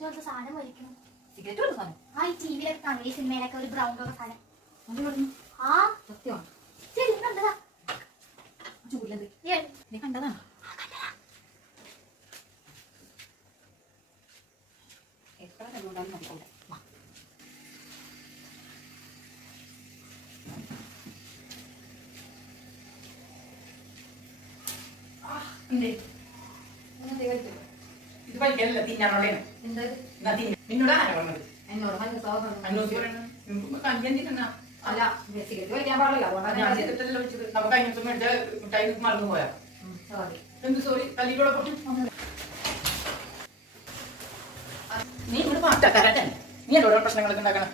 Cigarette പോലത്തെ സാധനം വലിക്കണം. Cigarette പോലത്തെ സാധനം? ആ ഈ ടിവിയിലൊക്കെ കാണും, ഈ സിനിമയിലൊക്കെ ഒരു ബ്രൗൺ കളർ സാധനം. ആ സത്യമാണ്. ശരി കണ്ടതാ ചൂടിലത് നീ കണ്ടതാണ്. എത്ര കണ്ടുകൊണ്ടാലും നോക്കണ്ടേ. ഇത് പഠിക്കാനല്ല തിന്നാനുള്ളതാണ്. നിന്നോടാണ് പറഞ്ഞത്. എന്നോട് അന്നോട് കല്യാണം അല്ല സിഗരറ്റ് കഴിക്കാൻ പാടില്ല. നമുക്ക് അതിനകത്ത് മേടിച്ച മിഠായി മറന്നു പോയാ. എന്ത് സോറി തല്ലിക്കൂടെ പൊട്ടി. നീ ഇവിടെ പാട്ടാക്കാരട്ടെ. നീ എന്നോട് പ്രശ്നങ്ങളൊക്കെ ഉണ്ടാക്കണം.